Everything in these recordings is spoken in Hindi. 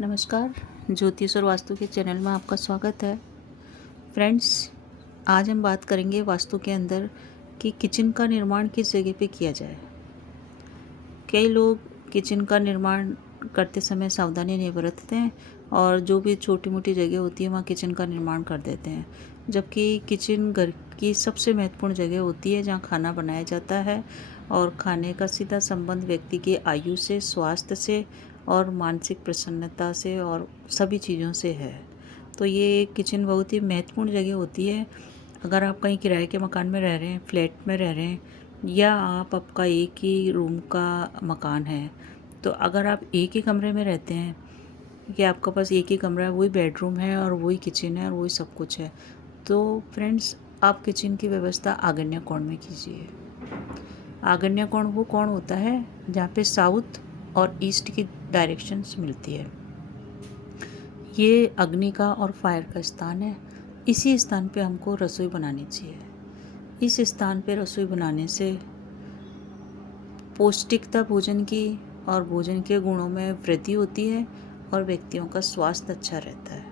नमस्कार, ज्योतिष और वास्तु के चैनल में आपका स्वागत है। फ्रेंड्स, आज हम बात करेंगे वास्तु के अंदर कि किचन का निर्माण किस जगह पे किया जाए। कई लोग किचन का निर्माण करते समय सावधानी नहीं बरतते हैं और जो भी छोटी मोटी जगह होती है वहाँ किचन का निर्माण कर देते हैं, जबकि किचन घर की सबसे महत्वपूर्ण जगह होती है जहाँ खाना बनाया जाता है और खाने का सीधा संबंध व्यक्ति की आयु से, स्वास्थ्य से और मानसिक प्रसन्नता से और सभी चीज़ों से है। तो ये किचन बहुत ही महत्वपूर्ण जगह होती है। अगर आप कहीं किराए के मकान में रह रहे हैं, फ्लैट में रह रहे हैं या आपका एक ही रूम का मकान है, तो अगर आप एक ही कमरे में रहते हैं कि आपका पास एक ही कमरा है, वही बेडरूम है और वही किचन है और वही सब कुछ है, तो फ्रेंड्स आप किचन की व्यवस्था आग्नेय कोण में कीजिए। आग्नेय कोण वो कोण होता है जहाँ पे साउथ और ईस्ट की डायरेक्शंस मिलती है। ये अग्नि का और फायर का स्थान है। इसी स्थान पे हमको रसोई बनानी चाहिए। इस स्थान पे रसोई बनाने से पौष्टिकता भोजन की और भोजन के गुणों में वृद्धि होती है और व्यक्तियों का स्वास्थ्य अच्छा रहता है।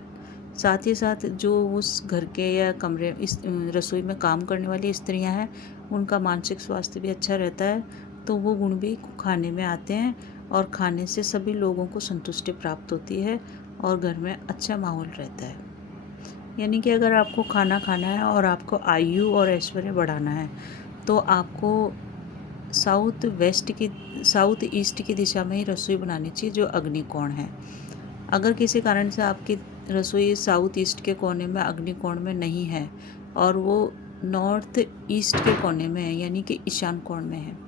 साथ ही साथ जो उस घर के या कमरे इस रसोई में काम करने वाली स्त्रियां हैं, उनका मानसिक स्वास्थ्य भी अच्छा रहता है, तो वो गुण भी खाने में आते हैं और खाने से सभी लोगों को संतुष्टि प्राप्त होती है और घर में अच्छा माहौल रहता है। यानी कि अगर आपको खाना खाना है और आपको आयु और ऐश्वर्य बढ़ाना है, तो आपको साउथ ईस्ट की दिशा में ही रसोई बनानी चाहिए, जो अग्निकोण है। अगर किसी कारण से आपकी रसोई साउथ ईस्ट के कोने में अग्निकोण में नहीं है और वो नॉर्थ ईस्ट के कोने में है, यानी कि ईशान कोण में है,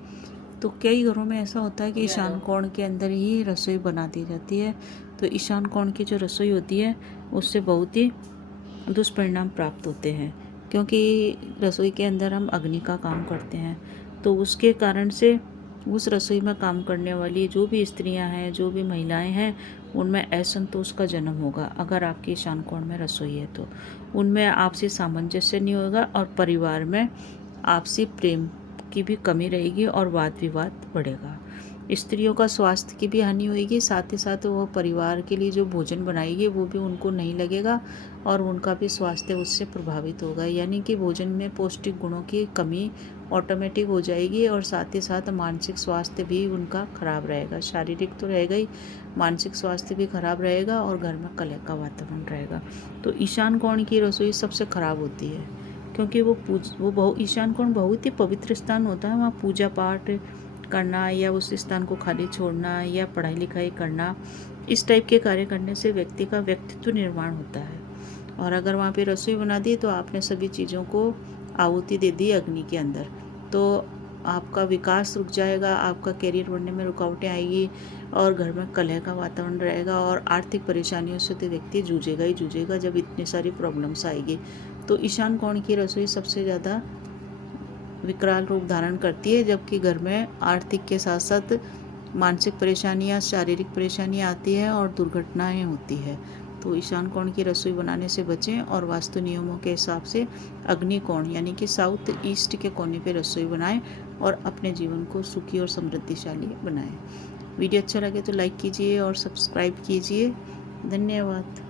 तो कई घरों में ऐसा होता है कि ईशान कोण के अंदर ही रसोई बना दी जाती है। तो ईशान कोण की जो रसोई होती है उससे बहुत ही दुष्परिणाम प्राप्त होते हैं, क्योंकि रसोई के अंदर हम अग्नि का काम करते हैं। तो उसके कारण से उस रसोई में काम करने वाली जो भी स्त्रियां हैं, जो भी महिलाएं हैं, उनमें असंतोष का जन्म होगा। अगर आपकी ईशान कोण में रसोई है तो उनमें आपसी सामंजस्य नहीं होगा और परिवार में आपसी प्रेम की भी कमी रहेगी और वाद विवाद बढ़ेगा। स्त्रियों का स्वास्थ्य की भी हानि होगी, साथ ही साथ वो परिवार के लिए जो भोजन बनाएगी वो भी उनको नहीं लगेगा और उनका भी स्वास्थ्य उससे प्रभावित होगा। यानी कि भोजन में पौष्टिक गुणों की कमी ऑटोमेटिक हो जाएगी और साथ ही साथ मानसिक स्वास्थ्य भी उनका खराब रहेगा। शारीरिक तो रहेगा ही, मानसिक स्वास्थ्य भी खराब रहेगा और घर में कलह का वातावरण रहेगा। तो ईशान कोण की रसोई सबसे खराब होती है, क्योंकि ईशान कोण बहुत ही पवित्र स्थान होता है। वहाँ पूजा पाठ करना या उस स्थान को खाली छोड़ना या पढ़ाई लिखाई करना, इस टाइप के कार्य करने से व्यक्ति का व्यक्तित्व निर्माण होता है। और अगर वहाँ पे रसोई बना दी तो आपने सभी चीज़ों को आहुति दे दी अग्नि के अंदर, तो आपका विकास रुक जाएगा, आपका करियर बढ़ने में रुकावटें आएगी और घर में कलह का वातावरण रहेगा और आर्थिक परेशानियों से तो व्यक्ति जूझेगा ही जूझेगा जब इतनी सारी प्रॉब्लम्स आएगी। तो ईशान कोण की रसोई सबसे ज़्यादा विकराल रूप धारण करती है, जबकि घर में आर्थिक के साथ साथ मानसिक परेशानियां, शारीरिक परेशानियां आती है और दुर्घटनाएं होती है। तो ईशान कोण की रसोई बनाने से बचें और वास्तु नियमों के हिसाब से अग्नि कोण यानी कि साउथ ईस्ट के कोने पे रसोई बनाएं और अपने जीवन को सुखी और समृद्धिशाली बनाएं। वीडियो अच्छा लगे तो लाइक कीजिए और सब्सक्राइब कीजिए। धन्यवाद।